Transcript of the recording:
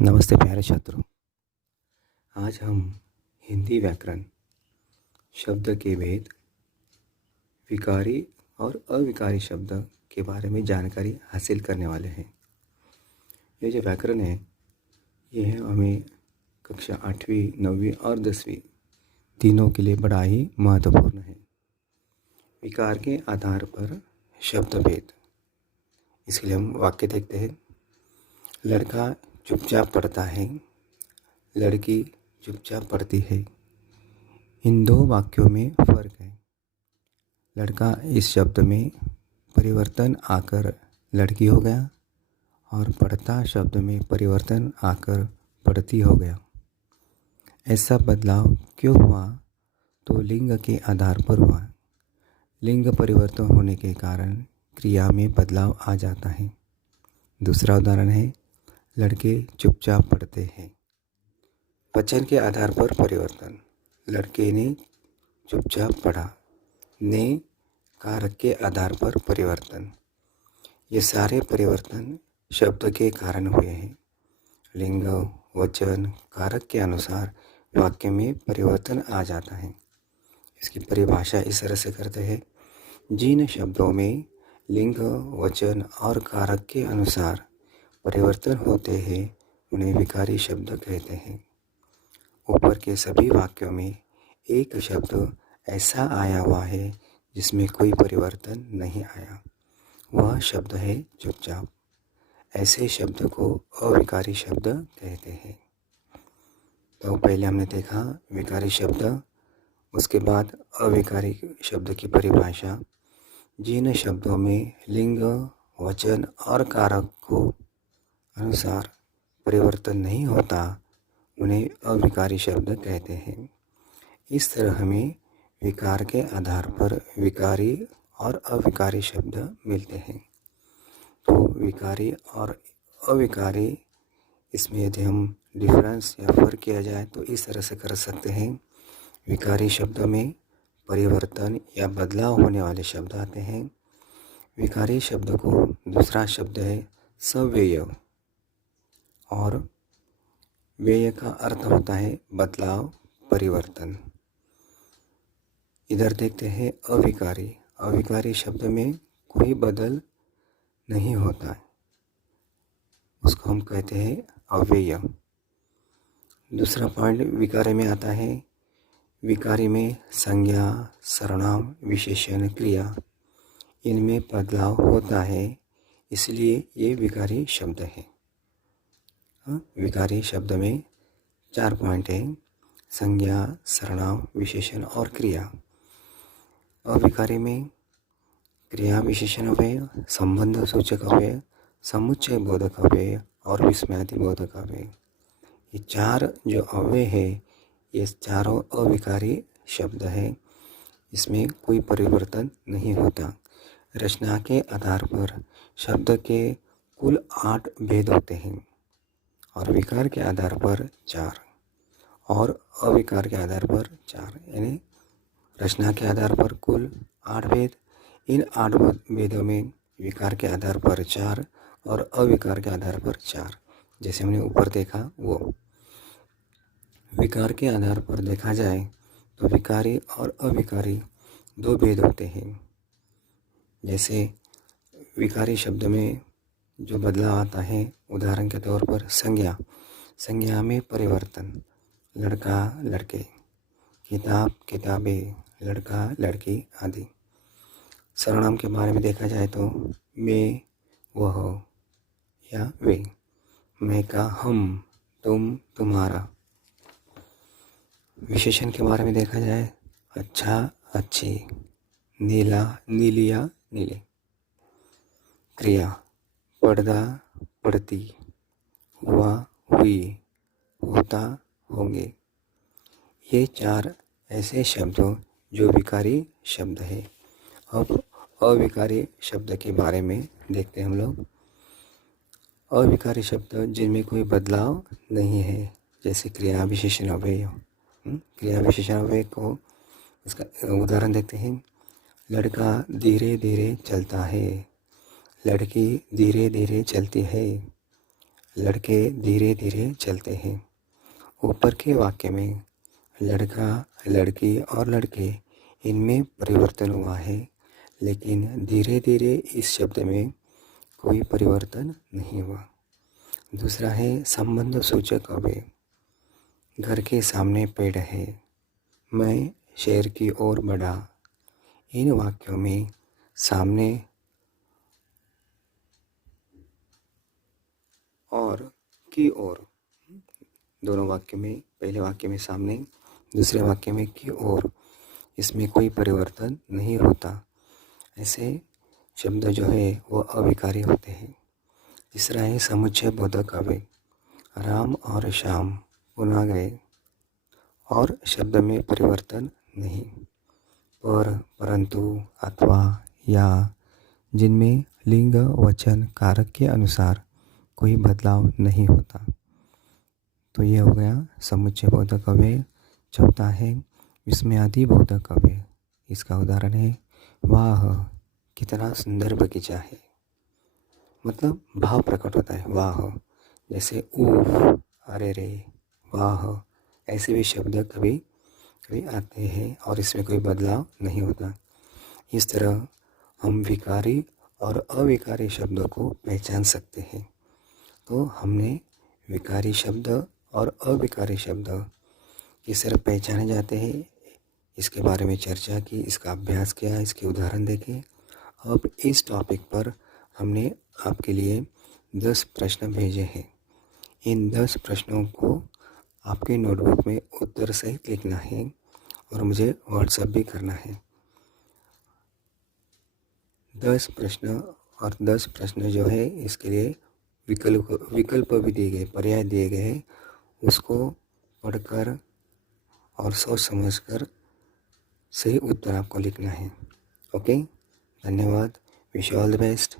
नमस्ते प्यारे छात्रों। आज हम हिंदी व्याकरण शब्द के भेद, विकारी और अविकारी शब्द के बारे में जानकारी हासिल करने वाले हैं। ये जो व्याकरण है ये हमें कक्षा 8वीं, 9वीं और 10वीं तीनों के लिए बड़ा ही महत्वपूर्ण है। विकार के आधार पर शब्द भेद, इसके लिए हम वाक्य देखते हैं। लड़का चुपचाप पढ़ता है, लड़की चुपचाप पढ़ती है। इन दो वाक्यों में फ़र्क है। लड़का इस शब्द में परिवर्तन आकर लड़की हो गया और पढ़ता शब्द में परिवर्तन आकर पढ़ती हो गया। ऐसा बदलाव क्यों हुआ? तो लिंग के आधार पर हुआ। लिंग परिवर्तन होने के कारण क्रिया में बदलाव आ जाता है। दूसरा उदाहरण है, लड़के चुपचाप पढ़ते हैं। वचन के आधार पर परिवर्तन, लड़के ने चुपचाप पढ़ा। ने कारक के आधार पर परिवर्तन, ये सारे परिवर्तन शब्द के कारण हुए हैं। लिंग, वचन, कारक के अनुसार वाक्य में परिवर्तन आ जाता है। इसकी परिभाषा इस तरह से करते हैं, जिन शब्दों में लिंग, वचन और कारक के अनुसार परिवर्तन होते हैं उन्हें विकारी शब्द कहते हैं। ऊपर के सभी वाक्यों में एक शब्द ऐसा आया हुआ है जिसमें कोई परिवर्तन नहीं आया, वह शब्द है चुपचाप। ऐसे शब्द को अविकारी शब्द कहते हैं। तो पहले हमने देखा विकारी शब्द, उसके बाद अविकारी शब्द की परिभाषा। जिन शब्दों में लिंग, वचन और कारक को अनुसार परिवर्तन नहीं होता उन्हें अविकारी शब्द कहते हैं। इस तरह हमें विकार के आधार पर विकारी और अविकारी शब्द मिलते हैं। तो विकारी और अविकारी, इसमें यदि हम डिफरेंस या फ़र्क किया जाए तो इस तरह से कर सकते हैं। विकारी शब्द में परिवर्तन या बदलाव होने वाले शब्द आते हैं। विकारी शब्द को दूसरा शब्द है सव्यय, और व्यय का अर्थ होता है बदलाव, परिवर्तन। इधर देखते हैं अविकारी। अविकारी शब्द में कोई बदल नहीं होता है, उसको हम कहते हैं अव्यय। दूसरा पॉइंट विकारी में आता है। विकारी में संज्ञा, सर्वनाम, विशेषण, क्रिया, इनमें बदलाव होता है, इसलिए ये विकारी शब्द है। विकारी शब्द में 4 पॉइंट हैं, संज्ञा, सर्वनाम, विशेषण और क्रिया। अविकारी में क्रिया विशेषण अव्यय, संबंध सूचक अव्यय, समुच्चय बोधक अव्यय और विस्मयादि बोधक अव्यय। ये 4 जो अव्यय है ये चारों अविकारी शब्द है। इसमें कोई परिवर्तन नहीं होता। रचना के आधार पर शब्द के कुल 8 भेद होते हैं और विकार के आधार पर 4 और अविकार के आधार पर 4, यानी रचना के आधार पर कुल 8 भेद। इन 8 भेदों में विकार के आधार पर 4 और अविकार के आधार पर 4, जैसे हमने ऊपर देखा वो। विकार के आधार पर देखा जाए तो विकारी और अविकारी 2 भेद होते हैं। जैसे विकारी शब्द में जो बदलाव आता है, उदाहरण के तौर पर संज्ञा। संज्ञा में परिवर्तन, लड़का, लड़के, किताब, किताबें, लड़का, लड़की आदि। सर्वनाम के बारे में देखा जाए तो मैं, वह या वे, मैं का हम, तुम, तुम्हारा। विशेषण के बारे में देखा जाए अच्छा, अच्छी, नीला, नीली या नीले। क्रिया पढ़दा, पढ़ती, हुआ, हुई, होता, होंगे। ये 4 ऐसे शब्द जो विकारी शब्द है। अब अविकारी शब्द के बारे में देखते हैं हम लोग। अविकारी शब्द जिनमें कोई बदलाव नहीं है, जैसे क्रिया विशेषण अव्यय। क्रिया विशेषण अव्यय को उसका उदाहरण देखते हैं। लड़का धीरे धीरे चलता है, लड़की धीरे धीरे चलती है, लड़के धीरे धीरे चलते हैं। ऊपर के वाक्य में लड़का, लड़की और लड़के इनमें परिवर्तन हुआ है, लेकिन धीरे धीरे इस शब्द में कोई परिवर्तन नहीं हुआ। दूसरा है संबंध सूचक अव्यय। घर के सामने पेड़ है, मैं शहर की ओर बढ़ा। इन वाक्यों में सामने और की ओर, दोनों वाक्य में, पहले वाक्य में सामने, दूसरे वाक्य में की ओर, इसमें कोई परिवर्तन नहीं होता। ऐसे शब्द जो है वो अविकारी होते हैं। तीसरा है समुच्चय बोधक अव्यय। राम और श्याम पुनः गए और शब्द में परिवर्तन नहीं। पर, परंतु, अथवा, या, जिनमें लिंग वचन कारक के अनुसार कोई बदलाव नहीं होता। तो ये हो गया समुच्चय बोधक अव्यय। चौथा है विस्मयादि बोधक अव्यय। इसका उदाहरण है वाह कितना सुंदर बगीचा है, मतलब भाव प्रकट होता है वाह। जैसे उफ, अरे रे, वाह, ऐसे भी शब्द कभी कभी आते हैं और इसमें कोई बदलाव नहीं होता। इस तरह हम विकारी और अविकारी शब्दों को पहचान सकते हैं। तो हमने विकारी शब्द और अविकारी शब्द किस तरह पहचाने जाते हैं इसके बारे में चर्चा की, इसका अभ्यास किया, इसके उदाहरण देखे। अब इस टॉपिक पर हमने आपके लिए 10 प्रश्न भेजे हैं। इन 10 प्रश्नों को आपके नोटबुक में उत्तर सहित लिखना है और मुझे व्हाट्सएप भी करना है। 10 प्रश्न और 10 प्रश्न जो है इसके लिए विकल्प भी दिए गए, पर्याय दिए गए हैं। उसको पढ़कर और सोच समझकर सही उत्तर आपको लिखना है। ओके, धन्यवाद। Wish you all the best.